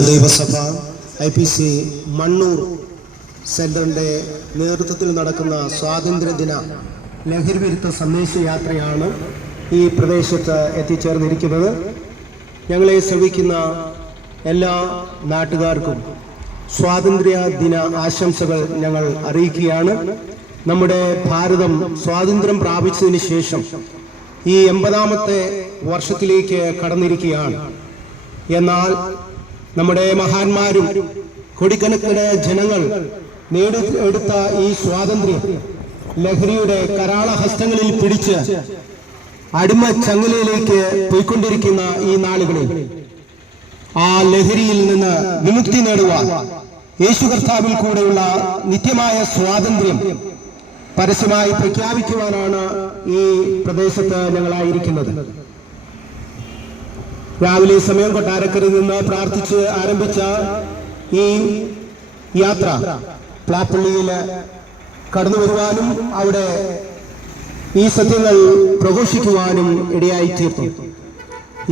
ദൈവസഭ IPC മണ്ണൂർ സെന്ററിൻ്റെ നേതൃത്വത്തിൽ നടക്കുന്ന സ്വാതന്ത്ര്യദിന ലഹരിവിരുദ്ധ സന്ദേശയാത്രയാണ് ഈ പ്രദേശത്ത് എത്തിച്ചേർന്നിരിക്കുന്നത്. ഞങ്ങളെ ശ്രവിക്കുന്ന എല്ലാ നാട്ടുകാർക്കും സ്വാതന്ത്ര്യ ദിന ആശംസകൾ ഞങ്ങൾ അറിയിക്കുകയാണ്. നമ്മുടെ ഭാരതം സ്വാതന്ത്ര്യം പ്രാപിച്ചതിന് ശേഷം ഈ 80ാമത്തെ വർഷത്തിലേക്ക് കടന്നിരിക്കുകയാണ്. എന്നാൽ നമ്മുടെ മഹാന്മാരും കോടിക്കണക്കിന് ജനങ്ങൾ നേടിയെടുത്ത ഈ സ്വാതന്ത്ര്യം ലഹരിയുടെ കരാളഹസ്തങ്ങളിൽ പിടിച്ച് അടിമ ചങ്ങലയിലേക്ക് പോയിക്കൊണ്ടിരിക്കുന്ന ഈ നാളുകളിൽ ആ ലഹരിയിൽ നിന്ന് വിമുക്തി നേടുവാൻ യേശു കർത്താവിൽ കൂടെയുള്ള നിത്യമായ സ്വാതന്ത്ര്യം പരസ്യമായി പ്രഖ്യാപിക്കുവാനാണ് ഈ പ്രദേശത്ത് ഞങ്ങളായിരിക്കുന്നത്. രാവിലെ സമയം കൊട്ടാരക്കരയിൽ നിന്ന് പ്രാർത്ഥിച്ച് ആരംഭിച്ച ഈ യാത്ര പ്ലാപ്പള്ളിയിൽ കടന്നു വരുവാനും അവിടെ ഈ സത്യങ്ങൾ പ്രഘോഷിക്കുവാനും ഇടയായിത്തീർന്നു.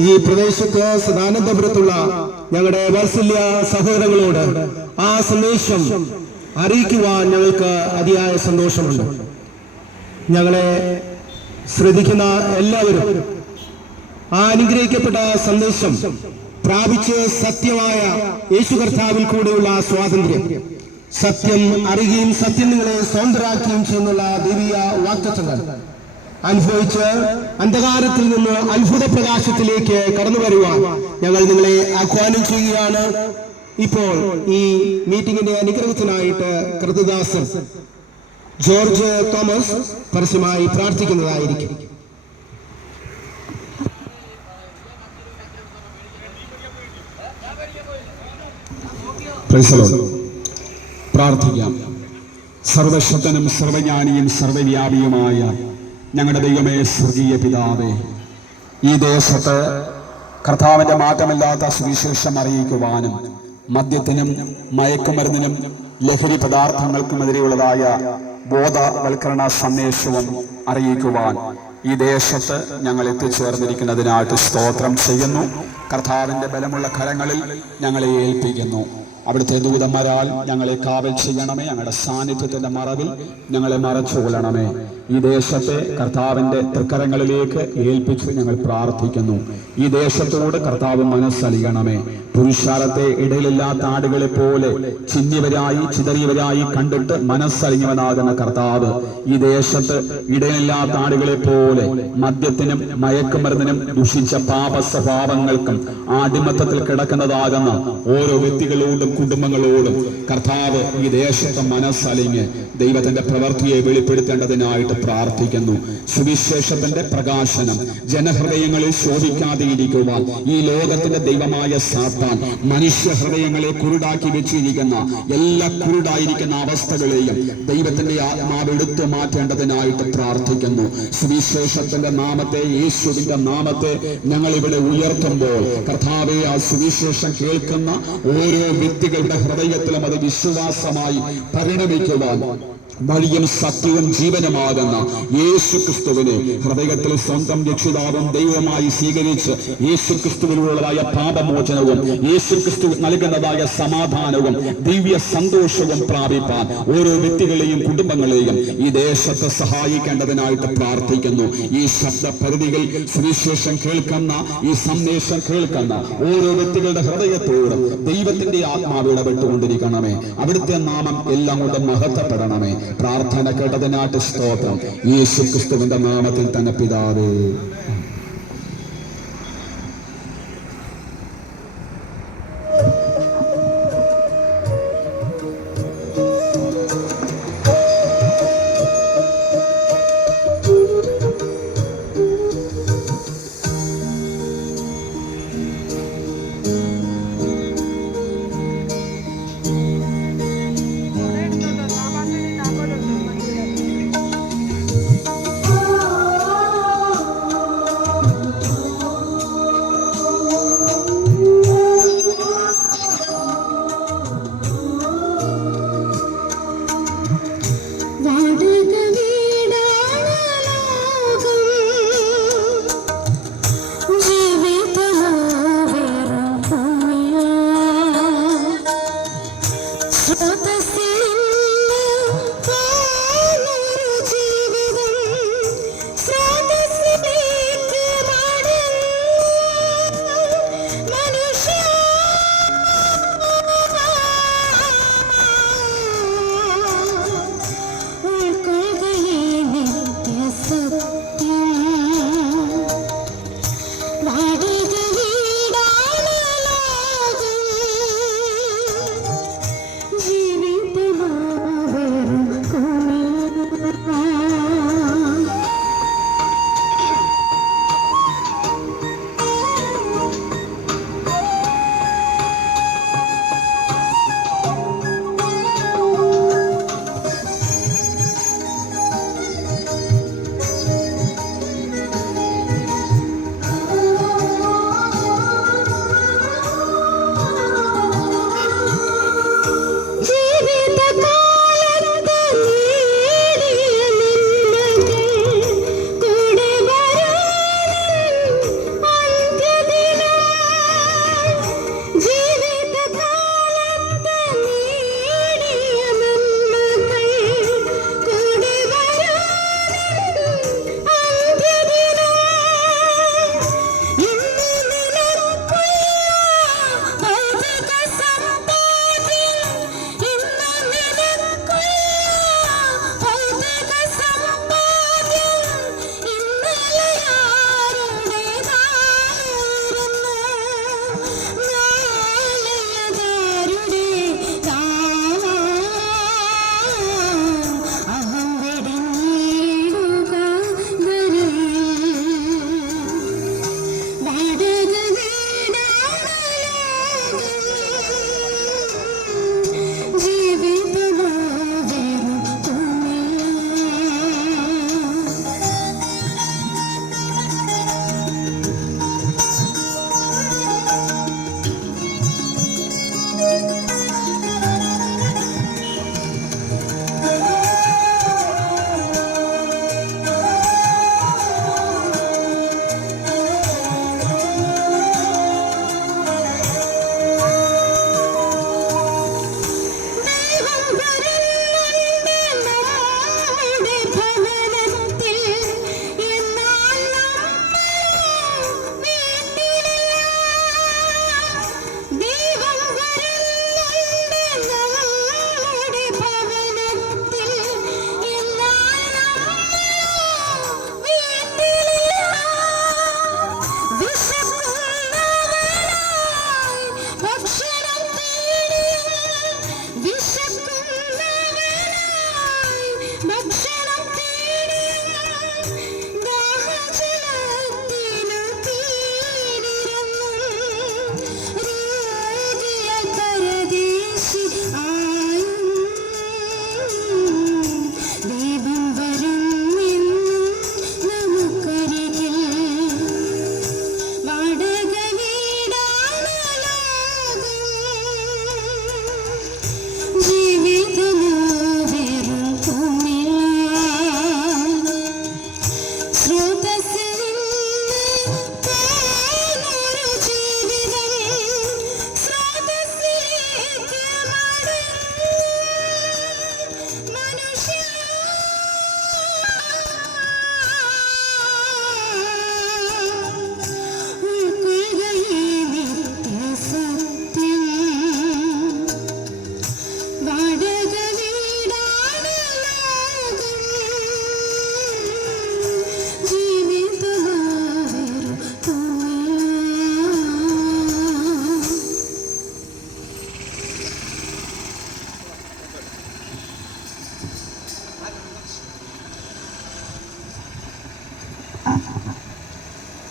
ഈ പ്രദേശത്ത് സദാനന്ദപുരത്തുള്ള ഞങ്ങളുടെ വാത്സല്യ സഹോദരങ്ങളോട് ആ സന്ദേശം അറിയിക്കുവാൻ ഞങ്ങൾക്ക് അതിയായ സന്തോഷമുണ്ട്. ഞങ്ങളെ ശ്രദ്ധിക്കുന്ന എല്ലാവരും ആ അനുഗ്രഹിക്കപ്പെട്ട സന്ദേശം പ്രാപിച്ച് സത്യമായ യേശു കർത്താവിൽ കൂടെയുള്ള സ്വാതന്ത്ര്യം, സത്യം അറിയുകയും സത്യം നിങ്ങളെ സ്വതന്ത്രരാക്കുകയും ചെയ്യുന്നുള്ള ദൈവീയ വാഗ്ദത്തങ്ങൾ അനുഭവിച്ച് അന്ധകാരത്തിൽ നിന്ന് അത്ഭുത പ്രകാശത്തിലേക്ക് കടന്നു വരുവാൻ ഞങ്ങൾ നിങ്ങളെ ആഹ്വാനം ചെയ്യുകയാണ്. ഇപ്പോൾ ഈ മീറ്റിംഗിന്റെ അനുഗ്രഹത്തിനായിട്ട് കൃതദാസൻ ജോർജ് തോമസ് പരസ്യമായി പ്രാർത്ഥിക്കുന്നതായിരിക്കും. പ്രാർത്ഥിക്കാം. സർവശക്തനും സർവജ്ഞാനിയും സർവവ്യാപിയുമായ ഞങ്ങളുടെ ദൈവമേ, സ്വർഗീയ പിതാവേ, ഈ ദേശത്ത് കർത്താവിന്റെ മാറ്റമില്ലാത്ത സുവിശേഷം അറിയിക്കുവാനും മദ്യത്തിനും മയക്കുമരുന്നിനും ലഹരി പദാർത്ഥങ്ങൾക്കുമെതിരെയുള്ളതായ ബോധവൽക്കരണ സന്ദേശവും അറിയിക്കുവാൻ ഈ ദേശത്ത് ഞങ്ങൾ എത്തിച്ചേർന്നിരിക്കുന്നതിനായിട്ട് സ്തോത്രം ചെയ്യുന്നു. കർത്താവിന്റെ ബലമുള്ള കരങ്ങളിൽ ഞങ്ങളെ ഏൽപ്പിക്കുന്നു. അവിടുത്തെ ദൂതന്മാരാൽ ഞങ്ങളെ കാവൽ ചെയ്യണമേ. ഞങ്ങളുടെ സാന്നിധ്യത്തിന്റെ മറവിൽ ഞങ്ങളെ മറച്ചുകൊള്ളണമേ. ഈ ദേശത്തെ കർത്താവിന്റെ തൃക്കരങ്ങളിലേക്ക് ഏൽപ്പിച്ച് ഞങ്ങൾ പ്രാർത്ഥിക്കുന്നു. ഈ ദേശത്തോട് കർത്താവ് മനസ്സലിയണമേ. പുരുഷാരത്തെ ഇടയിലില്ലാത്ത ആടുകളെ പോലെ ചിന്നിയവരായി ചിതറിയവരായി കണ്ടിട്ട് മനസ്സലിഞ്ഞവനാകുന്ന കർത്താവ് ഈ ദേശത്ത് ഇടയിലില്ലാത്ത ആടുകളെ പോലെ മദ്യത്തിനും മയക്കുമരുന്നിനും ദുഷിച്ച പാപ സ്വഭാവങ്ങൾക്കും ആദിമത്തത്തിൽ കിടക്കുന്നതാകുന്ന ഓരോ വ്യക്തികളോടും കുടുംബങ്ങളോടും കർത്താവ് ഈ ദേശത്തെ മനസ്സലിഞ്ഞ് ദൈവത്തിന്റെ പ്രവൃത്തിയെ വെളിപ്പെടുത്തേണ്ടതിനായിട്ട് പ്രാർത്ഥിക്കുന്നു. സുവിശേഷത്തിന്റെ പ്രകാശനം ജനഹൃദയങ്ങളിൽ ശോഭിക്കാതെ ഇരിക്കുവാൻ ഈ ലോകത്തിന്റെ ദൈവമായ സാത്താൻ മനുഷ്യ ഹൃദയങ്ങളെ കുരുടാക്കി വെച്ചിരിക്കുന്ന എല്ലാ കുരുടായിരിക്കുന്ന അവസ്ഥകളെയും ദൈവത്തിന്റെ ആത്മാവ് എടുത്തു മാറ്റേണ്ടതിനായിട്ട് പ്രാർത്ഥിക്കുന്നു. സുവിശേഷത്തിന്റെ നാമത്തെ, യേശുവിന്റെ നാമത്തെ ഞങ്ങൾ ഇവിടെ ഉയർത്തുമ്പോൾ കർത്താവെ, ആ സുവിശേഷം കേൾക്കുന്ന ഓരോ വ്യക്തികളുടെ ഹൃദയത്തിലും അത് വിശ്വാസമായി പരിണമിക്കുവാൻ വഴിയും സത്യവും ജീവനുമാകുന്ന യേശു ക്രിസ്തുവിനെ ഹൃദയത്തിൽ സ്വന്തം രക്ഷിതാവും ദൈവമായി സ്വീകരിച്ച് യേശു ക്രിസ്തുവിനുള്ളതായ പാപമോചനവും യേശു ക്രിസ്തു നൽകുന്നതായ സമാധാനവും ദിവ്യ സന്തോഷവും പ്രാപിപ്പാൻ ഓരോ വ്യക്തികളെയും കുടുംബങ്ങളെയും ഈ ദേശത്ത് സഹായിക്കേണ്ടതിനായിട്ട് പ്രാർത്ഥിക്കുന്നു. ഈ ശബ്ദപരിധികൾ സുവിശേഷം കേൾക്കുന്ന, ഈ സന്ദേശം കേൾക്കുന്ന ഓരോ വ്യക്തികളുടെ ഹൃദയത്തോടും ദൈവത്തിന്റെ ആത്മാവ് ഇടപെട്ടുകൊണ്ടിരിക്കണമേ. അവിടുത്തെ നാമം എല്ലാം കൊണ്ട് മഹത്വപ്പെടണമേ. പ്രാർത്ഥന കേട്ടതിനായിട്ട് സ്തോത്രം. യേശു ക്രിസ്തുവിന്റെ നാമത്തിൽ തന്നെ പിതാവേ.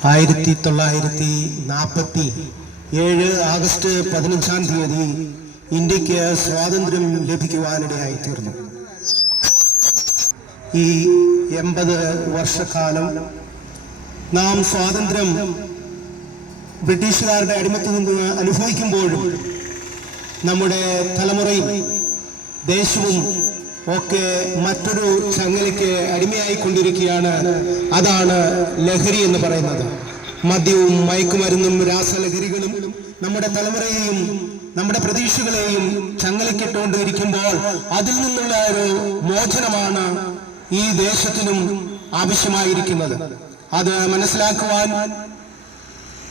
1947 ആഗസ്റ്റ് 15-ാം തീയതി ഇന്ത്യക്ക് സ്വാതന്ത്ര്യം ലഭിക്കുവാനിടയായി തീർന്നു. ഈ 80 വർഷക്കാലം നാം സ്വാതന്ത്ര്യം ബ്രിട്ടീഷുകാരുടെ അടിമത്തിൽ നിന്ന് അനുഭവിക്കുമ്പോഴും നമ്മുടെ തലമുറയും ദേശവും ഒക്കെ മറ്റൊരു ചങ്ങലയ്ക്ക് അടിമയായിക്കൊണ്ടിരിക്കുകയാണ്. അതാണ് ലഹരി എന്ന് പറയുന്നത്. മദ്യവും മയക്കുമരുന്നും രാസലഹരികളും നമ്മുടെ തലമുറയെയും നമ്മുടെ പ്രതീക്ഷകളെയും ചങ്ങലക്കിട്ടുകൊണ്ടിരിക്കുമ്പോൾ അതിൽ നിന്നുള്ള ഒരു മോചനമാണ് ഈ ദേശത്തിനും ആവശ്യമായിരിക്കുന്നത്. അത് മനസ്സിലാക്കുവാൻ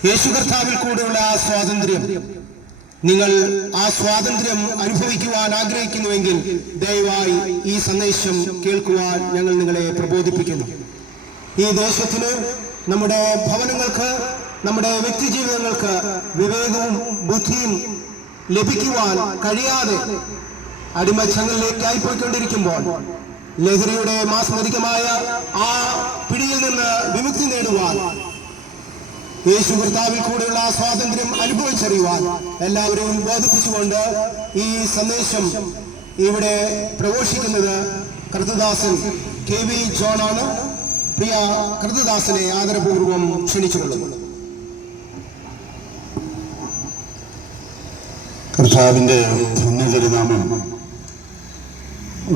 യേശു കർത്താവിൽ കൂടെയുള്ള ആ സ്വാതന്ത്ര്യം, നിങ്ങൾ ആ സ്വാതന്ത്ര്യം അനുഭവിക്കുവാൻ ആഗ്രഹിക്കുന്നുവെങ്കിൽ ദയവായി ഈ സന്ദേശം കേൾക്കുവാൻ ഞങ്ങൾ നിങ്ങളെ പ്രബോധിപ്പിക്കുന്നു. ഈ ദേശത്തിന്, നമ്മുടെ ഭവനങ്ങൾക്ക്, നമ്മുടെ വ്യക്തിജീവിതങ്ങൾക്ക് വിവേകവും ബുദ്ധിയും ലഭിക്കുവാൻ കഴിയാതെ അടിമച്ചങ്ങളിലേക്കായി പോയിക്കൊണ്ടിരിക്കുമ്പോൾ ലഹരിയുടെ മാസ്മരികമായ ആ പിടിയിൽ നിന്ന് വിമുക്തി നേടുവാൻ, യേശു കർത്താവിൽ കൂടെയുള്ള സ്വാതന്ത്ര്യം അനുഭവിച്ചറിയുവാൻ എല്ലാവരെയും ബോധിപ്പിച്ചുകൊണ്ട് ഈ സന്ദേശം ഇവിടെ പ്രഘോഷിക്കുന്നത് കർത്തദാസൻ KV ജോണാണ്. പ്രിയ കർത്തദാസനെ ആദരപൂർവ്വം ക്ഷണിച്ചുകൊള്ളുന്നു. കർത്താവിന്റെ ധന്യതിരുനാമം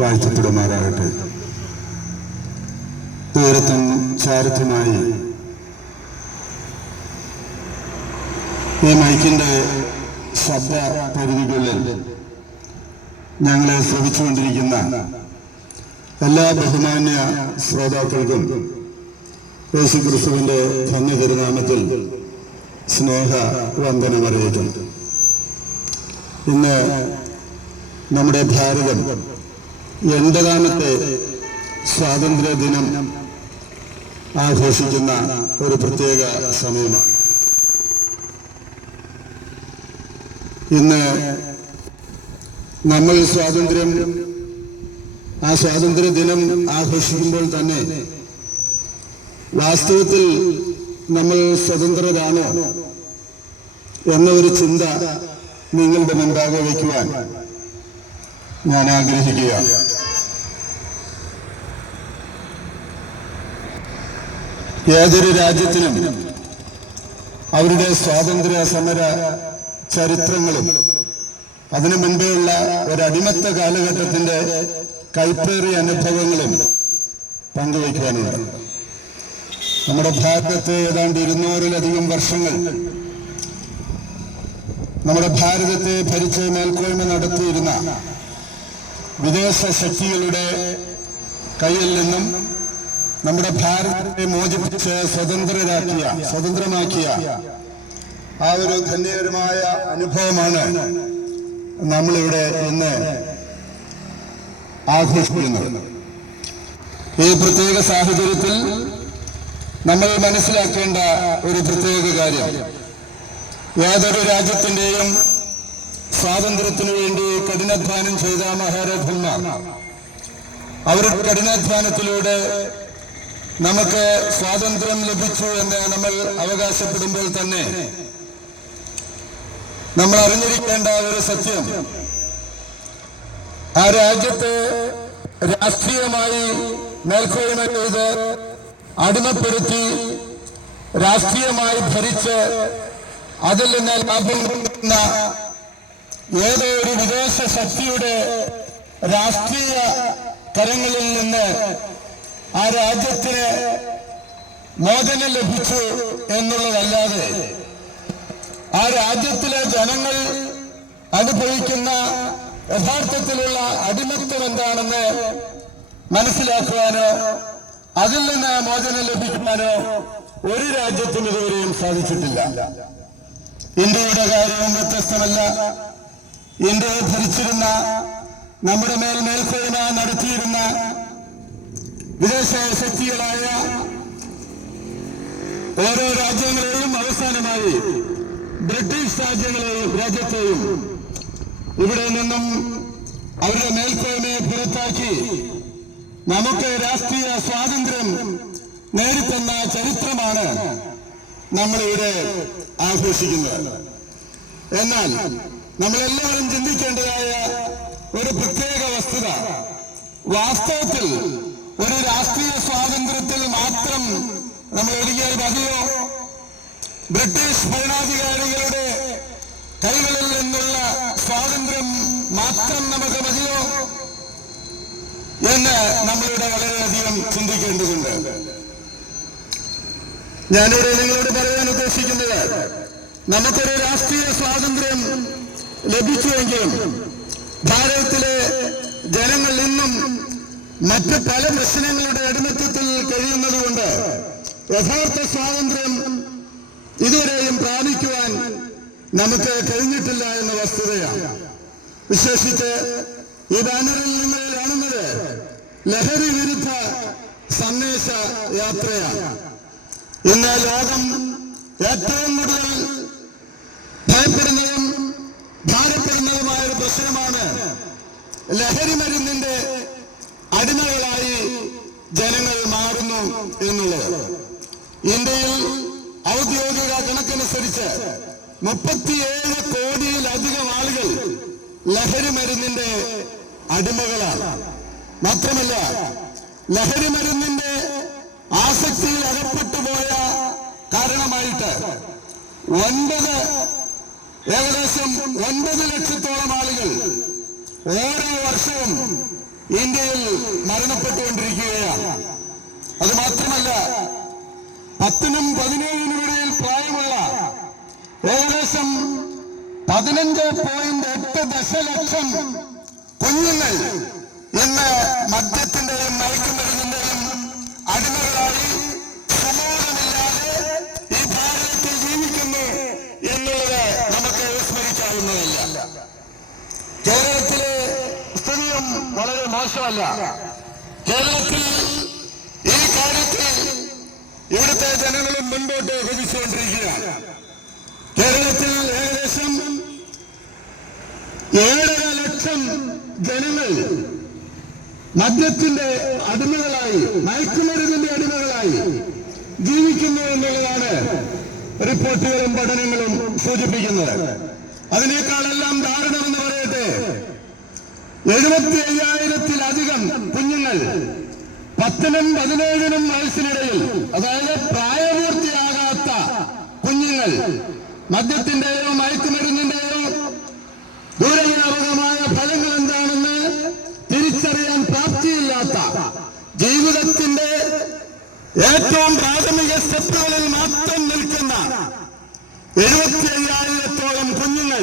വാഴ്ത്തപ്പെടുമാറാകട്ടെ. ദൂരത്തും ചാരത്തുമായി ഈ മൈക്കിന്റെ ശബ്ദ പരിധികളിൽ ഞങ്ങളെ ശ്രമിച്ചുകൊണ്ടിരിക്കുന്ന എല്ലാ ബഹുമാന്യ ശ്രോതാക്കൾക്കും യേശു ക്രിസ്തുവിന്റെ ധന്യതിരുനാമത്തിൽ സ്നേഹ വന്ദനമറിയിക്കുന്നു. ഇന്ന് നമ്മുടെ ഭാരതം 80ാമത്തെ സ്വാതന്ത്ര്യ ദിനം ആഘോഷിക്കുന്ന ഒരു പ്രത്യേക സമയമാണ്. ഇന്ന് നമ്മൾ ആ സ്വാതന്ത്ര്യ ദിനം ആഘോഷിക്കുമ്പോൾ തന്നെ വാസ്തവത്തിൽ നമ്മൾ സ്വതന്ത്രരാണോ എന്ന ഒരു ചിന്ത നിങ്ങളുടെ മുൻപാകെ വയ്ക്കുവാൻ ഞാൻ ആഗ്രഹിക്കുകയാണ്. ഏതൊരു രാജ്യത്തിനും അവരുടെ സ്വാതന്ത്ര്യ സമര ചരിത്രങ്ങളും അതിനു മുൻപേയുള്ള ഒരടിമത്ത കാലഘട്ടത്തിന്റെ കൈപ്പേറിയ അനുഭവങ്ങളും പങ്കുവയ്ക്കാനുണ്ട്. നമ്മുടെ ഭാരതത്തെ ഏതാണ്ട് 200-ലധികം വർഷങ്ങൾ നമ്മുടെ ഭാരതത്തെ ഭരിച്ച് മേൽക്കോയ്മ നടത്തിയിരുന്ന വിദേശ ശക്തികളുടെ കയ്യിൽ നിന്നും നമ്മുടെ ഭാരതത്തെ മോചിപ്പിച്ച് സ്വതന്ത്രമാക്കിയ ആ ഒരു ധന്യകരമായ അനുഭവമാണ് നമ്മളിവിടെ ഇന്ന് ആഘോഷിക്കുന്നത്. ഈ പ്രത്യേക സാഹചര്യത്തിൽ നമ്മൾ മനസ്സിലാക്കേണ്ട ഒരു പ്രത്യേക കാര്യം, ഏതൊരു രാജ്യത്തിന്റെയും സ്വാതന്ത്ര്യത്തിനു വേണ്ടി കഠിനാധ്വാനം ചെയ്ത മഹാരഥന്മാർ അവരുടെ കഠിനാധ്വാനത്തിലൂടെ നമുക്ക് സ്വാതന്ത്ര്യം ലഭിച്ചു എന്ന് നമ്മൾ അവകാശപ്പെടുമ്പോൾ തന്നെ നമ്മൾ അറിഞ്ഞിരിക്കേണ്ട ഒരു സത്യം, ആ രാജ്യത്തെ രാഷ്ട്രീയമായി മേൽക്കോയ്മ ചെയ്ത് അടിമപ്പെടുത്തി രാഷ്ട്രീയമായി ഭരിച്ച് അതിൽ നിന്ന് ലാഭം കിട്ടുന്ന ഏതോ ഒരു വിദേശ ശക്തിയുടെ രാഷ്ട്രീയ കരങ്ങളിൽ നിന്ന് ആ രാജ്യത്തിന് മോചനം ലഭിച്ചു എന്നുള്ളതല്ലാതെ ആ രാജ്യത്തിലെ ജനങ്ങൾ അനുഭവിക്കുന്ന യഥാർത്ഥത്തിലുള്ള അടിമത്വം എന്താണെന്ന് മനസ്സിലാക്കുവാനോ അതിൽ നിന്ന് മോചനം ലഭിക്കുവാനോ ഒരു രാജ്യത്തിന് ഇതുവരെയും സാധിച്ചിട്ടില്ല. ഇന്ത്യയുടെ കാര്യവും വ്യത്യസ്തമല്ല. ഇന്ത്യയെ ഭരിച്ചിരുന്ന, നമ്മുടെ മേൽക്കോയ്മ നടത്തിയിരുന്ന വിദേശ ശക്തികളായ ഓരോ രാജ്യങ്ങളെയും അവസാനമായി ബ്രിട്ടീഷ് രാജ്യത്തെയും ഇവിടെ നിന്നും അവരുടെ മേൽക്കോയ്മയെ പുറത്താക്കി നമുക്ക് രാഷ്ട്രീയ സ്വാതന്ത്ര്യം നേടിത്തന്ന ചരിത്രമാണ് നമ്മളിവിടെ ആഘോഷിക്കുന്നത്. എന്നാൽ നമ്മളെല്ലാവരും ചിന്തിക്കേണ്ടതായ ഒരു പ്രത്യേക വസ്തുത, വാസ്തവത്തിൽ ഒരു രാഷ്ട്രീയ സ്വാതന്ത്ര്യത്തിൽ മാത്രം നമ്മൾ ഒതുങ്ങിയാൽ മതിയോ? ബ്രിട്ടീഷ് ഭരണാധികാരികളുടെ കൈകളിൽ നിന്നുള്ള സ്വാതന്ത്ര്യം മാത്രം നമുക്ക് മതിയോ എന്ന് നമ്മളിവിടെ വളരെയധികം ചിന്തിക്കേണ്ടതുണ്ട്. ഞാനിവിടെ നിങ്ങളോട് പറയാൻ ഉദ്ദേശിക്കുന്നത്, നമുക്കൊരു രാഷ്ട്രീയ സ്വാതന്ത്ര്യം ലഭിച്ചുവെങ്കിലും ഭാരതത്തിലെ ജനങ്ങൾ ഇന്നും മറ്റ് പല പ്രശ്നങ്ങളുടെ അടിമത്തത്തിൽ കഴിയുന്നതുകൊണ്ട് യഥാർത്ഥ സ്വാതന്ത്ര്യം ഇതുവരെയും പ്രാപിക്കുവാൻ നമുക്ക് കഴിഞ്ഞിട്ടില്ല എന്ന വസ്തുതയാണ്. വിശേഷിച്ച് ഈ ബാനറിൽ നിങ്ങൾ കാണുന്നത് ലഹരി വിരുദ്ധ സന്ദേശ യാത്രയാണ്. ഇന്ന് ലോകം ഏറ്റവും കൂടുതൽ ഭയപ്പെടുന്നതും ഭാരപ്പെടുന്നതുമായ ഒരു പ്രശ്നമാണ് ലഹരി മരുന്നിന്റെ അടിമകളായി ജനങ്ങൾ മാറുന്നു എന്നുള്ളത്. ഇന്ത്യയിൽ ഔദ്യോഗിക കണക്കനുസരിച്ച് 37 കോടിയിലധികം ആളുകൾ ലഹരി മരുന്നിന്റെ അടിമകളാണ്. മാത്രമല്ല, ലഹരി മരുന്നിന്റെ ആസക്തിയിൽ അകപ്പെട്ടു പോയ കാരണമായിട്ട് ഏകദേശം 9 ലക്ഷത്തോളം ആളുകൾ ഓരോ വർഷവും ഇന്ത്യയിൽ മരണപ്പെട്ടുകൊണ്ടിരിക്കുകയാണ്. അത് മാത്രമല്ല, 10നും 17നും ഇടയിൽ പ്രായമുള്ള ഏകദേശം 15.8 ദശലക്ഷം കുഞ്ഞുങ്ങൾ ഇന്ന് മദ്യത്തിന്റെയും മയക്കുമരുന്നിന്റെയും അടിമകളായി സമൂഹമില്ലാതെ ഈ ഭാരതത്തിൽ ജീവിക്കുന്നു എന്നുള്ളത് നമുക്ക് വിസ്മരിക്കാവുന്നതല്ല. കേരളത്തിലെ സ്ഥിതിയും വളരെ മോശമല്ല. കേരളത്തിൽ ഈ കാര്യത്തിൽ ഇവിടുത്തെ ജനങ്ങളും മുൻപോട്ട് കുതിച്ചുകൊണ്ടിരിക്കുകയാണ്. കേരളത്തിൽ ഏകദേശം 7.5 ലക്ഷം ജനങ്ങൾ മദ്യത്തിന്റെ അടിമകളായി, മയക്കുമരുന്നിന്റെ അടിമകളായി ജീവിക്കുന്നു എന്നുള്ളതാണ് റിപ്പോർട്ടുകളും പഠനങ്ങളും സൂചിപ്പിക്കുന്നത്. അതിനേക്കാളെല്ലാം ദാരുണമെന്ന് പറയട്ടെ, 75,000-ത്തിലധികം കുഞ്ഞുങ്ങൾ 10നും 17നും വയസ്സിനിടയിൽ, അതായത് പ്രായപൂർത്തിയാകാത്ത കുഞ്ഞുങ്ങൾ മദ്യത്തിന്റെയോ മയക്കുമരുന്നിന്റെയോ ദൂരവ്യാപകമായ ഫലങ്ങൾ എന്താണെന്ന് തിരിച്ചറിയാൻ പ്രാപ്തിയില്ലാത്ത, ജീവിതത്തിന്റെ ഏറ്റവും പ്രാഥമിക സ്റ്റെപ്പുകളിൽ മാത്രം നിൽക്കുന്ന 75,000-ത്തോളം കുഞ്ഞുങ്ങൾ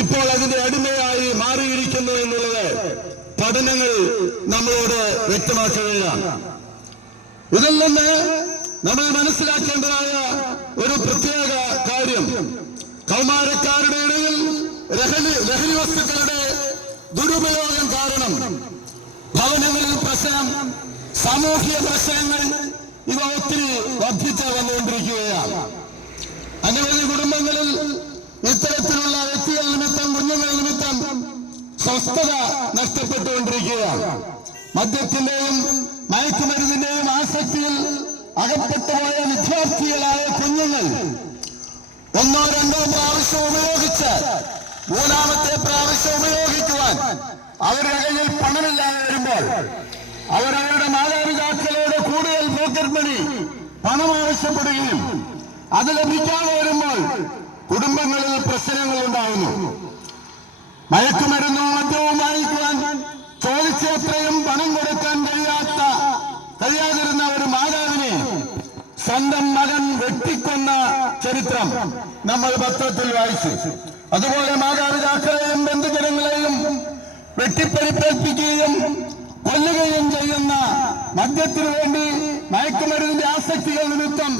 ഇപ്പോൾ അതിന്റെ അടിമയായി മാറിയിരിക്കുന്നു എന്നുള്ളത് പഠനങ്ങൾ നമ്മളോട് വ്യക്തമാക്കുകയാണ്. ഇതിൽ നിന്ന് നമ്മൾ മനസ്സിലാക്കേണ്ടതായ ഒരു പ്രത്യേക കാര്യം, കൗമാരക്കാരുടെ ഇടയിൽ ലഹരി വസ്തുക്കളുടെ ദുരുപയോഗം കാരണം ഭവനങ്ങളിൽ പ്രശ്നം, സാമൂഹിക പ്രശ്നങ്ങൾ ഇവ ഒത്തിരി വർദ്ധിച്ചു വന്നുകൊണ്ടിരിക്കുകയാണ്. അനവധി കുടുംബങ്ങളിൽ ഇത്തരത്തിലുള്ള വ്യക്തികൾ നിമിത്തം, കുഞ്ഞുങ്ങൾ നിമിത്തം സ്വസ്ഥത നഷ്ടപ്പെട്ടുകൊണ്ടിരിക്കുകയാണ്. മദ്യത്തിന്റെയും മയക്കുമരുന്നിന്റെയും ആസക്തിയിൽ അകപ്പെട്ടുപോയ വിദ്യാർത്ഥികളായ കുഞ്ഞുങ്ങൾ 1 or 2 പ്രാവശ്യം ഉപയോഗിച്ച് 3ാമത്തെ പ്രാവശ്യം ഉപയോഗിക്കുവാൻ അവരുടെ കയ്യിൽ പണമില്ലാതെ വരുമ്പോൾ അവരവരുടെ മാതാപിതാക്കളോട് കൂടുതൽ പോക്കറ്റ് മണി പണം ആവശ്യപ്പെടുകയും അത് ലഭിക്കാതെ വരുമ്പോൾ കുടുംബങ്ങളിൽ പ്രശ്നങ്ങൾ ഉണ്ടാകുന്നു. മയക്കുമരുന്നും മദ്യവും വാങ്ങിക്കുവാൻ ചോദിച്ചത്രയും പണം കൊടുക്കാൻ കഴിയാതിരുന്ന ഒരു മാതാവിനെ സ്വന്തം മകൻ വെട്ടിക്കൊന്ന ചരിത്രം നമ്മൾ പത്രത്തിൽ വായിച്ചു. അതുപോലെ മാതാപിതാക്കളെയും ബന്ധുജനങ്ങളെയും വെട്ടിപ്പരിപ്പേൽപ്പിക്കുകയും കൊല്ലുകയും ചെയ്യുന്ന, മദ്യത്തിനു വേണ്ടി മയക്കുമരുന്നിന്റെ ആസക്തികൾ നിമിത്തം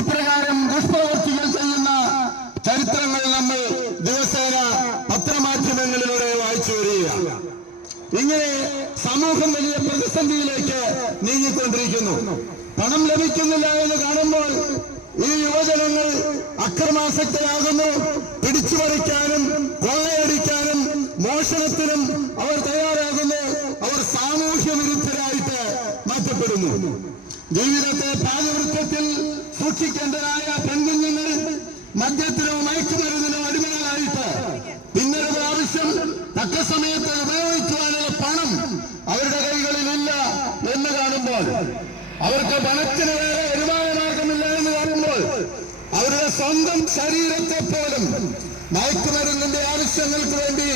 ഇപ്രകാരം ദുഷ്പ്രവൃത്തികൾ ചെയ്യുന്ന ചരിത്രങ്ങൾ നമ്മൾ ദിവസേന പത്രമാധ്യമങ്ങളിലൂടെ വായിച്ചു വരികയാണ്. ഇങ്ങനെ സമൂഹം വലിയ പ്രതിസന്ധിയിലേക്ക് നീങ്ങിക്കൊണ്ടിരിക്കുന്നു. പണം ലഭിക്കുന്നില്ല എന്ന് കാണുമ്പോൾ ഈ യുവജനങ്ങൾ അക്രമാസക്തരാകുന്നു. പിടിച്ചുപറിക്കാനും കൊള്ളയടിക്കാനും മോഷണത്തിനും അവർ തയ്യാറാകുന്നു. അവർ സാമൂഹ്യ വിരുദ്ധരായിട്ട് മാറ്റപ്പെടുന്നു. ജീവിതത്തെ പാതിവൃത്തത്തിൽ സൂക്ഷിക്കേണ്ടതായ പെൺകുഞ്ഞുങ്ങൾ മദ്യത്തിനോ മയക്കുമരുന്നിനോ അടിമകളായിട്ട് പിന്നൊരു പ്രാവശ്യം തക്ക സമയത്ത് ഉപയോഗിക്കുവാനുള്ള പണം അവരുടെ കൈകളിലില്ല എന്ന് കാണുമ്പോൾ, അവർക്ക് പണത്തിന് വേറെ വരുമാന മാർഗമില്ല എന്ന് കാണുമ്പോൾ, അവരുടെ സ്വന്തം ശരീരത്തെ പോലും മയക്കുമരുന്നിന്റെ ആവശ്യങ്ങൾക്ക് വേണ്ടി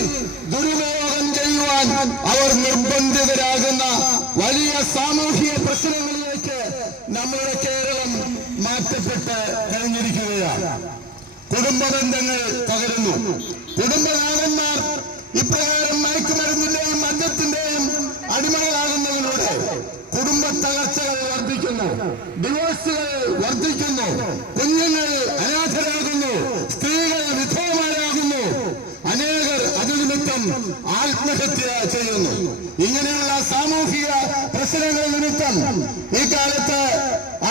ദുരുപയോഗം ചെയ്യുവാൻ അവർ നിർബന്ധിതരാകുന്ന വലിയ സാമൂഹിക പ്രശ്നങ്ങളിലേക്ക് നമ്മുടെ കേരളം മാറ്റപ്പെട്ട് കഴിഞ്ഞിരിക്കുകയാണ്. കുടുംബ ബന്ധങ്ങൾ തകരുന്നു. കുടുംബനാഥന്മാർ ഇപ്രകാരം മയക്കുമരുന്നിന്റെയും മദ്യത്തിന്റെയും അടിമകളാകുന്നതിലൂടെ കുടുംബ തകർച്ചകൾ വർദ്ധിക്കുന്നു, ഡിവോഴ്സുകൾ വർദ്ധിക്കുന്നു, കുഞ്ഞുങ്ങൾ അനാഥരാകുന്നു, സ്ത്രീകൾ വിധവമാരാകുന്നു, അനേകർ അതുനിമിത്തം ആത്മഹത്യ ചെയ്യുന്നു. ഇങ്ങനെയുള്ള സാമൂഹിക പ്രശ്നങ്ങൾ നിമിത്തം ഈ കാലത്ത്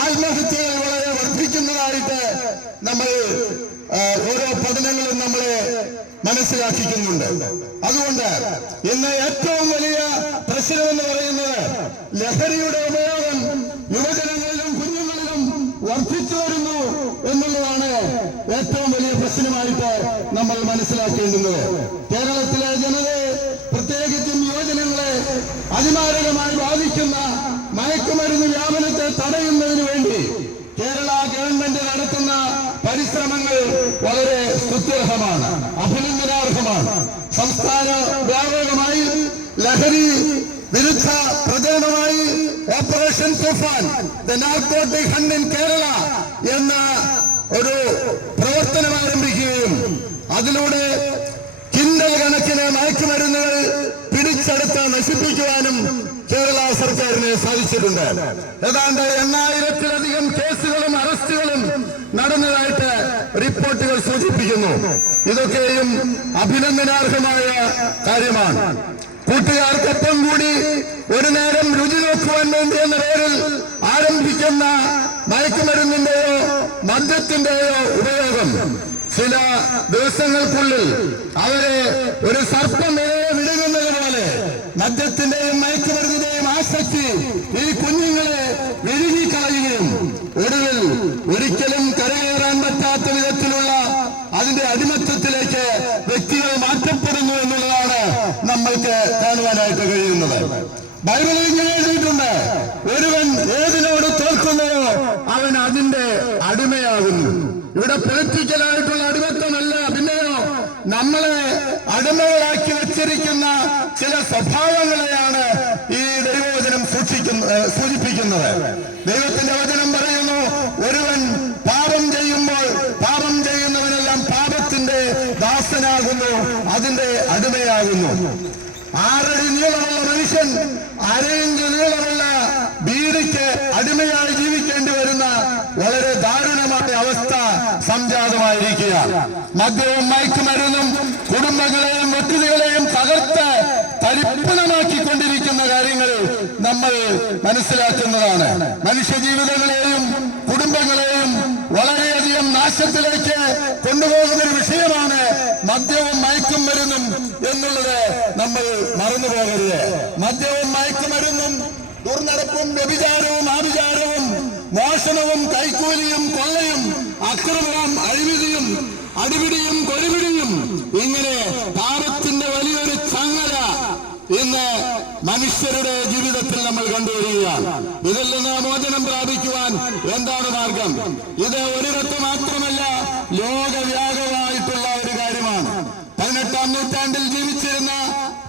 ആത്മഹത്യകൾ വളരെ വർദ്ധിക്കുന്നതായിട്ട് നമ്മൾ ഓരോ പഠനങ്ങളും നമ്മളെ മനസ്സിലാക്കിക്കുന്നുണ്ട്. അതുകൊണ്ട് ഇന്ന് ഏറ്റവും വലിയ പ്രശ്നം എന്ന് പറയുന്നത് ലഹരിയുടെ ഉപയോഗം യുവജനങ്ങളിലും കുഞ്ഞുങ്ങളിലും വർദ്ധിച്ചു വരുന്നു എന്നുള്ളതാണ് ഏറ്റവും വലിയ പ്രശ്നമായിട്ട് നമ്മൾ മനസ്സിലാക്കേണ്ടുന്നത്. കേരളത്തിലെ ജനതയെ, പ്രത്യേകിച്ചും യുവജനങ്ങളെ അതിമാരകമായി ബാധിക്കുന്ന മയക്കുമരുന്ന് വ്യാപനത്തെ തടയുന്നതിന് വേണ്ടി കേരള ഗവൺമെന്റ് നടത്തുന്ന പരിശ്രമങ്ങൾ വളരെ സ്തുത്യർഹമാണ്, അഭിനന്ദനാർഹമാണ്. സംസ്ഥാന വ്യാപകമായി ലഹരി വിരുദ്ധ പ്രചരണമായി ഓപ്പറേഷൻ തുഫാൻ, the narcotic hunt in Kerala എന്ന ഒരു പ്രവർത്തനം ആരംഭിക്കുകയും അതിലൂടെ കിൻഡൽ കണക്കിന് മയക്കുമരുന്നുകൾ പിടിച്ചെടുത്ത് നശിപ്പിക്കുവാനും കേരള സർക്കാരിന് സാധിച്ചിട്ടുണ്ട്. ഏതാണ്ട് 8000-ത്തിലധികം കേസുകളും അറസ്റ്റുകളും നടന്നതായിട്ട് റിപ്പോർട്ടുകൾ സൂചിപ്പിക്കുന്നു. ഇതൊക്കെയും അഭിനന്ദനാർഹമായ കാര്യമാണ്. കൂട്ടുകാർക്കൊപ്പം കൂടി ഒരു നേരം രുചി നോക്കുവാൻ വേണ്ടി എന്ന പേരിൽ ആരംഭിക്കുന്ന മയക്കുമരുന്നിന്റെയോ മദ്യത്തിന്റെയോ ഉപയോഗം ചില ദിവസങ്ങൾക്കുള്ളിൽ അവരെ ഒരു സർപ്പം വിഴുങ്ങുന്നത് പോലെ മദ്യത്തിന്റെയും മയക്കുമരുന്നിന്റെയും ആസക്തി ഈ കുഞ്ഞുങ്ങളെ വിഴുങ്ങിക്കളയുകയും ഒടുവിൽ ഒരിക്കലും കരകയറാൻ പറ്റാത്ത വിധത്തിലുള്ള അതിന്റെ അടിമത്തത്തിലേക്ക് വ്യക്തികൾ മാറ്റപ്പെടുന്നു എന്നുള്ളതാണ് നമ്മൾക്ക് കാണുവാനായിട്ട് കഴിയുന്നത്. ബൈബിളിൽ ഇങ്ങനെ എഴുതിയിട്ടുണ്ട്, ഒരുവൻ ഏതിനോട് തോൽക്കുന്നുവോ അവൻ അതിന്റെ അടിമയാകുന്നു. ഇവിടെ പൊളിറ്റിക്കലായിട്ടുള്ള അടിമത്തമല്ല, പിന്നെയോ നമ്മളെ അടിമകളാക്കി വെച്ചിരിക്കുന്ന ചില സ്വഭാവങ്ങളെയാണ് ഈ ദൈവവചനം സൂചിപ്പിക്കുന്നത്. ദൈവത്തിന്റെ വചനം പറയുന്നു, ഒരുവൻ പാപം ചെയ്യുമ്പോൾ പാപം ചെയ്യുന്നവനെല്ലാം പാപത്തിന്റെ ദാസനാകുന്നു, അതിന്റെ അടിമയാകുന്നു. 6 അടി നീളമുള്ള മനുഷ്യൻ 1/2 ഇഞ്ച് നീളമുള്ള ബീഡിക്ക് അടിമയായി ജീവിക്കേണ്ടി വരുന്ന വളരെ ദാരുണമായ അവസ്ഥ സംജാതമായിരിക്കുകയാണ്. മദ്യവും മയക്കുമരുന്നും കുടുംബങ്ങളെയും വ്യക്തികളെയും തകർത്ത് തരിപ്പണമാക്കിക്കൊണ്ടിരിക്കുന്ന കാര്യങ്ങൾ നമ്മൾ മനസ്സിലാക്കുന്നതാണ്. മനുഷ്യജീവിതങ്ങളെയും കുടുംബങ്ങളെയും വളരെയധികം നാശത്തിലേക്ക് കൊണ്ടുപോകുന്ന ഒരു വിഷയമാണ് മദ്യവും മയക്കുമരുന്നും എന്നുള്ളത് നമ്മൾ മറന്നുപോകരുത്. മദ്യവും മയക്കുമരുന്നും ദുർനടപ്പും വ്യഭിചാരവും ആഭിചാരവും മോഷണവും കൈക്കൂലിയും കൊള്ളയും അക്രമവും അഴിമതിയും അടിപിടിയും കൊലപിടിയും ഇങ്ങനെ പാപത്തിന്റെ വലിയൊരു ചങ്ങല ഇന്ന് മനുഷ്യരുടെ ജീവിതത്തിൽ നമ്മൾ കണ്ടുവരികയാണ്. ഇതിൽ നിന്ന് മോചനം പ്രാപിക്കുവാൻ എന്താണ് മാർഗം? ഇത് ഒരിടത്ത് മാത്രമല്ല, ലോകവ്യാപകമായിട്ടുള്ള ഒരു കാര്യമാണ്. 18-ാം നൂറ്റാണ്ടിൽ ജീവിച്ചിരുന്ന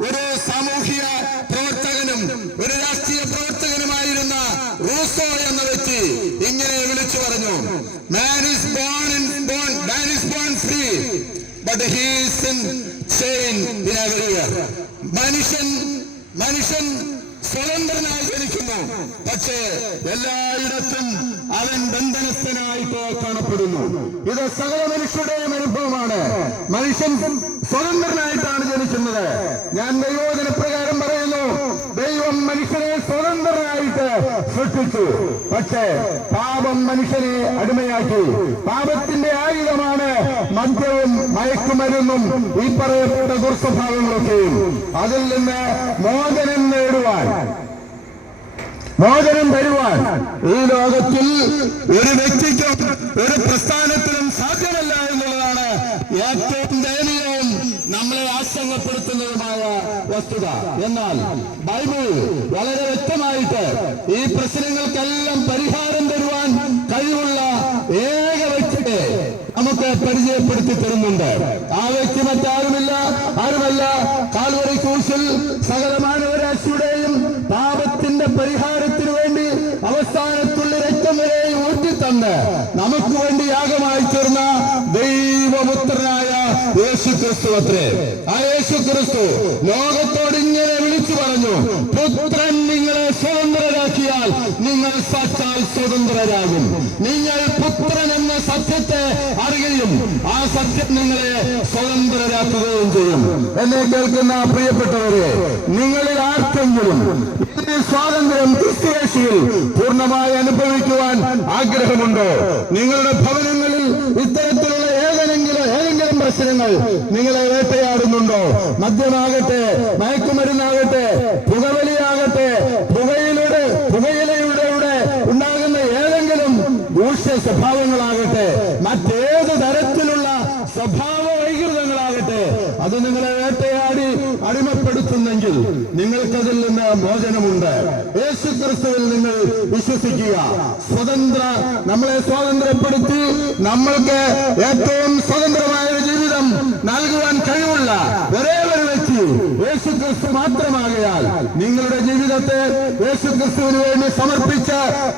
ഒരു സാമൂഹിക പ്രവർത്തകനും ഒരു രാഷ്ട്രീയ പ്രവർത്തകനുമായിരുന്ന റൂസോ എന്ന വ്യക്തി ഇങ്ങനെ വിളിച്ചു പറഞ്ഞു, Man is born free, but he is in chain in every year. മനുഷ്യൻ സ്വതന്ത്രനായി ജനിക്കുന്നു, പക്ഷേ എല്ലായിടത്തും അവൻ ബന്ധനസ്ഥനായിട്ട് കാണപ്പെടുന്നു. ഇത് സകല മനുഷ്യരുടെയും അനുഭവമാണ്. മനുഷ്യൻ സ്വതന്ത്രനായിട്ടാണ് ജനിക്കുന്നത്. ഞാൻ ദൈവവചന പ്രകാരം പറയുന്നു, ദൈവം മനുഷ്യനെ സ്വതന്ത്രനായിട്ട് സൃഷ്ടിച്ചു, പക്ഷേ പാപം മനുഷ്യനെ അടിമയാക്കി. പാപത്തിന്റെ ആയുധമാണ് മദ്യവും മയക്കുമരുന്നും ഈ പറയപ്പെട്ട ദുർസ്വഭാവങ്ങളൊക്കെയും. അതിൽ നിന്ന് മോചനം നേടുവാൻ മോചനം തരുവാൻ ഈ ലോകത്തിൽ ഒരു വ്യക്തിക്കും ഒരു പ്രസ്ഥാനത്തിനും സാധ്യമല്ല എന്നുള്ളതാണ് ഏറ്റവും ദയനീയവും നമ്മളെ ആശങ്കപ്പെടുത്തുന്നതുമായ വസ്തുത. എന്നാൽ ബൈബിൾ വളരെ വ്യക്തമായിട്ട് ഈ പ്രശ്നങ്ങൾക്കെല്ലാം പരിഹാരം തരുവാൻ കഴിവുള്ള ഏക വ്യക്തിയെ നമുക്ക് പരിചയപ്പെടുത്തി തരുന്നുണ്ട്. ആ വ്യക്തി ആരുമല്ല കാൽവരി ക്രൂശിൽ സകല മാനവരാശിയുടെയും പാപത്തിന്റെ പരിഹാരത്തിനു വേണ്ടി അവസാനത്തുള്ള രക്തം വരെയും ഊറ്റിത്തന്ന് നമുക്ക് വേണ്ടി യാഗമായി തീർന്ന ദൈവപുത്രനായ യേശു ക്രിസ്തു അത്രേ. ആ യേശു ക്രിസ്തു ലോകത്തോട് ഇങ്ങനെ വിളിച്ചു പറഞ്ഞു, പുത്രൻ നിങ്ങളെ സ്വതന്ത്രരാക്കിയാൽ നിങ്ങൾ സാക്ഷാൽ സ്വതന്ത്രരാകും. നിങ്ങൾ പുത്രൻ എന്ന സത്യത്തെ അറിയുകയും ആ സത്യം നിങ്ങളെ സ്വതന്ത്രരാക്കുകയും ചെയ്യും. എന്നെ കേൾക്കുന്ന പ്രിയപ്പെട്ടവരെ, നിങ്ങളിൽ ആർക്കെങ്കിലും ഈ സ്വാതന്ത്ര്യം ക്രിസ്തുയേശുവിൽ പൂർണ്ണമായി അനുഭവിക്കുവാൻ ആഗ്രഹമുണ്ടോ? നിങ്ങളുടെ ഭവനങ്ങളിൽ ഇത്തരത്തിലുള്ള ഏതെങ്കിലും പ്രശ്നങ്ങൾ നിങ്ങളെ വേട്ടയാടുന്നുണ്ടോ? മദ്യമാകട്ടെ, മയക്കുമരുന്നാകട്ടെ, പുകവലിയാകട്ടെ, പുകയിലയുടെ ഉണ്ടാകുന്ന ഏതെങ്കിലും ദൂഷ്യ സ്വഭാവങ്ങളാകട്ടെ, മറ്റേത് തരത്തിലുള്ള സ്വഭാവ വൈകൃതങ്ങളാകട്ടെ, അത് നിങ്ങളെ വേട്ടയാടി അടിമപ്പെടുത്തുന്നെങ്കിൽ നിങ്ങൾക്കതിൽ നിന്ന് മോചനമുണ്ട്. യേശു ക്രിസ്തുവിൽ നിങ്ങൾ വിശ്വസിക്കുക. നമ്മളെ സ്വാതന്ത്ര്യപ്പെടുത്തി നമ്മൾക്ക് ഏറ്റവും സ്വതന്ത്രമായ ഒരു ജീവിതം നൽകുവാൻ കഴിവുള്ള ഒരേ ഒരു വ്യക്തി യേശു ക്രിസ്തു മാത്രമാകയാൽ നിങ്ങളുടെ ജീവിതത്തെ യേശു ക്രിസ്തുവിന് വേണ്ടി സമർപ്പിച്ച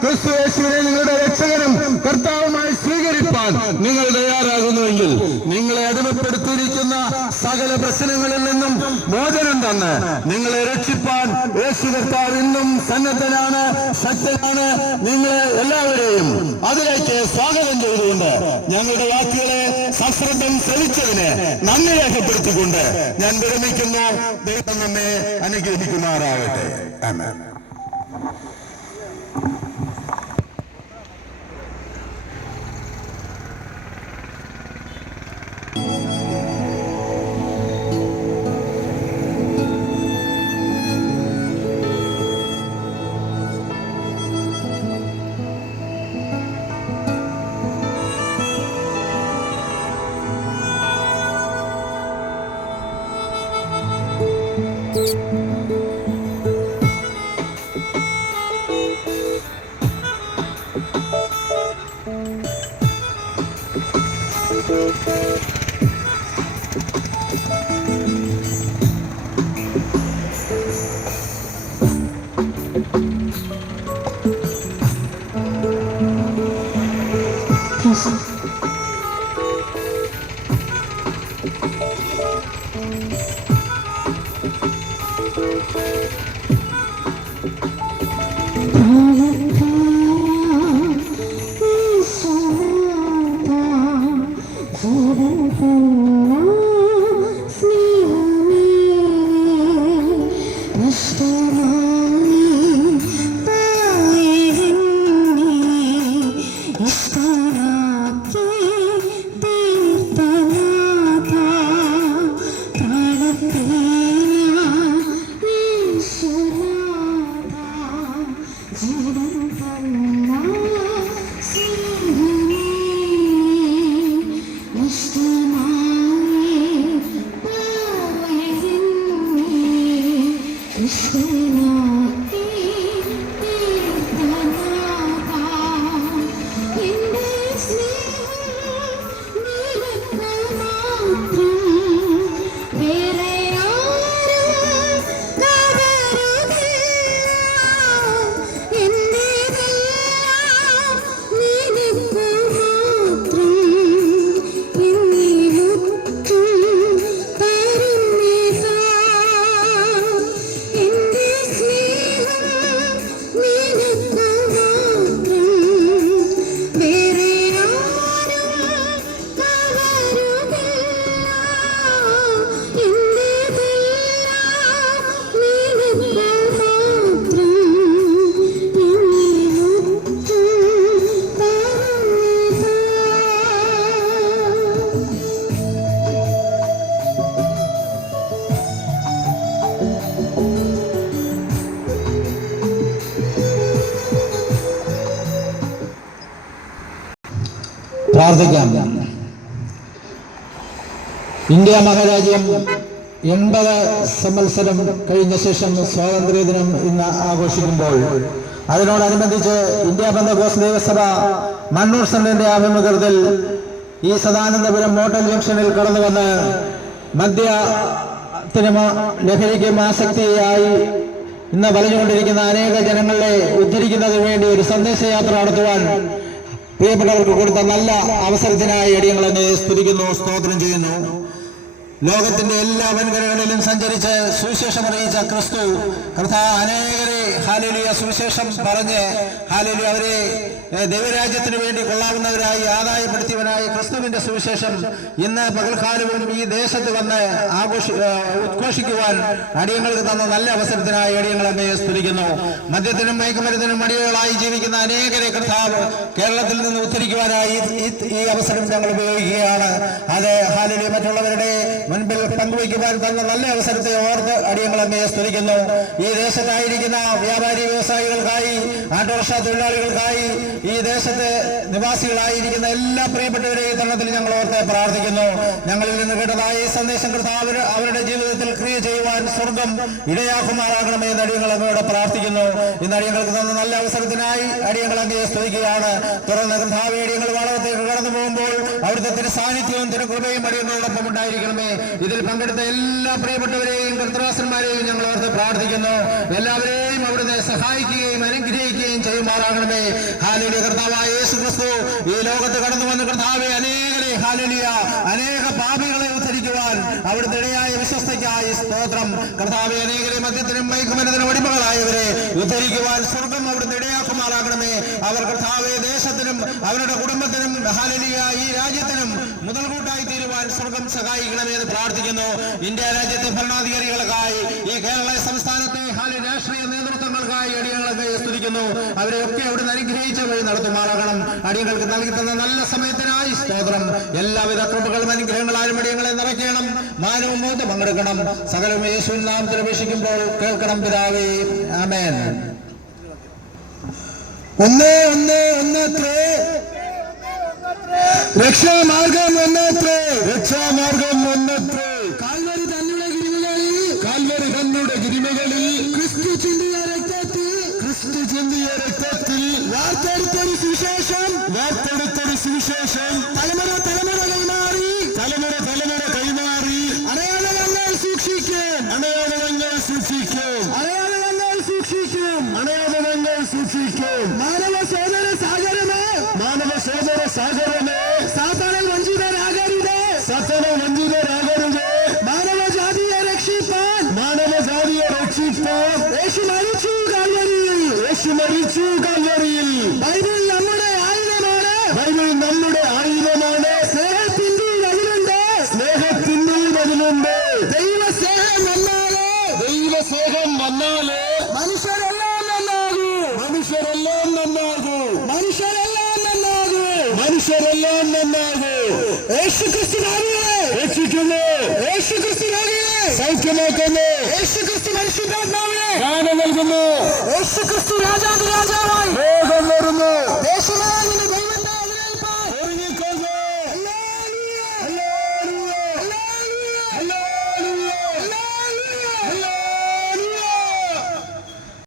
ക്രിസ്തു യേശുവിനെ നിങ്ങളുടെ രക്ഷകനും കർത്താവുമായി സ്വീകരിപ്പാൻ നിങ്ങൾ തയ്യാറാകുന്നുവെങ്കിൽ നിങ്ങളെ അടിമപ്പെടുത്തിയിരിക്കുന്ന സകല പ്രശ്നങ്ങളിൽ നിന്നും മോചനം തന്ന് നിങ്ങളെ രക്ഷിപ്പാൻ യേശു കർത്താവ് ഇന്നും സന്നദ്ധനാണ്, ശക്തനാണ്. നിങ്ങളെ എല്ലാവരെയും അതിലേക്ക് സ്വാഗതം ചെയ്തുകൊണ്ട് ഞങ്ങളുടെ വാക്കുകളെ സശ്രദ്ധം ശ്രമിച്ചതിന് നന്ദി രേഖപ്പെടുത്തിക്കൊണ്ട് ഞാൻ വിരമിക്കുന്നു. ദൈവം നമ്മെ അനുഗ്രഹിക്കുമാറാകട്ടെ. ആമേൻ. in പ്രാർത്ഥിക്കാം. ഇന്ത്യ മഹാരാജ്യം 80 സംവത്സരം കഴിഞ്ഞ ശേഷം സ്വാതന്ത്ര്യദിനം ഇന്ന് ആഘോഷിക്കുമ്പോൾ അതിനോടനുബന്ധിച്ച് ഇന്ത്യ പെന്തക്കോസ്ത് ദേവസഭ മണ്ണൂർ സെന്ററിന്റെ ആഭിമുഖ്യത്തിൽ ഈ സദാനന്ദപുരം മോട്ടൽ ജംഗ്ഷനിൽ കടന്നു വന്ന് മദ്യത്തിനും ലഹരിക്കും ആസക്തിയായി ഇന്ന് വലഞ്ഞുകൊണ്ടിരിക്കുന്ന അനേക ജനങ്ങളെ ഉദ്ധരിക്കുന്നതിന് വേണ്ടി ഒരു സന്ദേശയാത്ര നടത്തുവാൻ പ്രിയപ്പെട്ടവർക്ക് കൊടുത്ത നല്ല അവസരത്തിനായി അടിയങ്ങളെ സ്തുതിക്കുന്നു, സ്തോത്രം ചെയ്യുന്നു. ലോകത്തിന്റെ എല്ലാ വൻകരകളിലും സഞ്ചരിച്ച് സുവിശേഷം അറിയിച്ച ക്രിസ്തു അനേകരെ ഹല്ലേലൂയ സുവിശേഷം പറഞ്ഞ് ഹല്ലേലൂയ അവരെ ദൈവരാജ്യത്തിന് വേണ്ടി കൊള്ളാവുന്നവരായി ആദായപ്പെടുത്തിയവനായ ക്രിസ്തുവിന്റെ സുവിശേഷം ഇന്ന് പകൽക്കാലവും ഈ ദേശത്ത് വന്ന് ഉദ്ഘോഷിക്കുവാൻ അടിയങ്ങൾക്ക് തന്ന നല്ല അവസരത്തിനായി അടിയങ്ങളെ സ്തുതിക്കുന്നു. മദ്യത്തിനും മയക്കുമരുന്നിനും അടിയങ്ങളായി ജീവിക്കുന്ന അനേകരെ കർത്താവ് കേരളത്തിൽ നിന്ന് ഉദ്ധരിക്കുവാനായി ഈ അവസരം ഞങ്ങൾ ഉപയോഗിക്കുകയാണ്. അത് ഹല്ലേലൂയ മറ്റുള്ളവരുടെ മുൻപിൽ പങ്കുവയ്ക്കുവാൻ തന്ന നല്ല അവസരത്തെ ഓർത്ത് അടിയങ്ങളെ സ്തുതിക്കുന്നു. ഈ ദേശത്തായിരിക്കുന്ന വ്യാപാരി വ്യവസായികൾക്കായി, ഓട്ടോറിക്ഷ തൊഴിലാളികൾക്കായി, ഈ ദേശത്തെ നിവാസികളായിരിക്കുന്ന എല്ലാ പ്രിയപ്പെട്ടവരെയും തരണത്തിൽ ഞങ്ങൾ ഓർത്ത് പ്രാർത്ഥിക്കുന്നു. ഞങ്ങളിൽ നിന്ന് കേട്ടതായ ഈ സന്ദേശം കർത്താവ് അവരുടെ ജീവിതത്തിൽ ക്രിയ ചെയ്യുവാൻ സ്വർഗം ഇടയാക്കുമാറാകണമേ എന്ന് അടിയങ്ങൾ അങ്ങോട്ട് പ്രാർത്ഥിക്കുന്നു. ഇന്ന് അടിയങ്ങൾക്ക് തന്ന നല്ല അവസരത്തിനായി അടിയങ്ങൾ അങ്ങയെ സ്തുതിക്കുകയാണ്. തുറന്ന കർത്താവ് അടിയങ്ങൾ വളവത്തേക്ക് കടന്നു പോകുമ്പോൾ അവിടുത്തെ തിരുസാന്നിധ്യവും തിരുകൃപയും അടിയങ്ങളോടൊപ്പം ഉണ്ടായിരിക്കണമേ. ഇതിൽ പങ്കെടുത്ത എല്ലാ പ്രിയപ്പെട്ടവരെയും കർത്തൃദാസന്മാരെയും ഞങ്ങൾ ഓർത്ത് പ്രാർത്ഥിക്കുന്നു. എല്ലാവരെയും അവിടുത്തെ സഹായിക്കുകയും അനുഗ്രഹിക്കുകയും ചെയ്യുമാറാകണമേ. ഹല്ലേലൂയ. കർത്താവായ യേശു ക്രിസ്തു ഈ ലോകത്ത് കടന്നു വന്ന കർത്താവെ അനേകരെ ഹല്ലേലൂയ അനേക പാപികളെ ഉദ്ധരിക്കുവാൻ അവിടുത്തെ ഇടയായ വിശ്വസ്തയ്ക്കായി സ്തോത്രം. കർത്താവെ അനേകരെ മദ്യത്തിനും മയക്കുമരുന്നിനും അടിമകളായവരെ ഉദ്ധരിക്കുവാൻ സ്വർഗം അവിടുത്തെ ഇടയാക്കുമാറാകണമേ. അവർ കർത്താവെ ദേശത്തിനും അവരുടെ കുടുംബത്തിനും ഹല്ലേലൂയ ഈ രാജ്യത്തിനും മുതൽകൂട്ടായി തീരുവാൻ സ്വർഗം സഹായിക്കണമേ എന്ന് പ്രാർത്ഥിക്കുന്നു. ഇന്ത്യ രാജ്യത്തെ ഭരണാധികാരികൾക്കായി, ഈ കേരള സംസ്ഥാനത്തെ രാഷ്ട്രീയ നേതൃത്വങ്ങൾക്കായി അടിയങ്ങളെ സ്തുതിക്കുന്നു. അവരെയൊക്കെ അവിടുന്ന് അനുഗ്രഹിച്ച വഴി നടത്തുമാറാകണം. അടിയങ്ങൾക്ക് നൽകി തന്ന നല്ല സമയത്തിനായി സ്തോത്രം. എല്ലാവിധ കൃപകളും അനുഗ്രഹങ്ങളാലും അടിയങ്ങളെ നിറയ്ക്കണം. മാനവും മൂത്ത് പങ്കെടുക്കണം. സകലവും യേശുവിൻ നാമത്തിൽ അപേക്ഷിക്കുമ്പോൾ കേൾക്കണം പിതാവേ. ആമേൻ. ഒന്ന് രക്ഷാമാർഗം ഒന്നത്രേ, രക്ഷാമാർഗം ഒന്നത്രേ. കാൽവരി തന്നുടെ ഗിരിമകളിൽ ക്രിസ്തു ചിന്തിയ രക്തത്തിൽ വാർത്തെടുത്തൊരു സുവിശേഷം തലമുറ കൈമാറി അടയാളങ്ങൾ സൂക്ഷിക്കും. മാനവ സോദര സാഗരമേ സാത്താനിൽ വഞ്ചിതരാകരുത്. മാനവജാതിയെ രക്ഷിപ്പാൻ യേശു മരിച്ചു കാൽവരിയിൽ. ബൈബിൾ നമ്മുടെ ആയുധമാണ്. സ്നേഹത്തിൻ്റെ അതിലുണ്ട്. ദൈവസ്നേഹം വന്നാലേ മനുഷ്യരെല്ലാം നന്നാകൂ. യേശു ക്രിസ്തു രക്ഷിക്കുന്നു. യേശു ക്രിസ്തു സൗഖ്യമാക്കുന്നു. യേശു ക്രിസ്തു പരിശുദ്ധാത്മാവിനെ നൽകുന്നു. യേശു ക്രിസ്തു രാജാവ്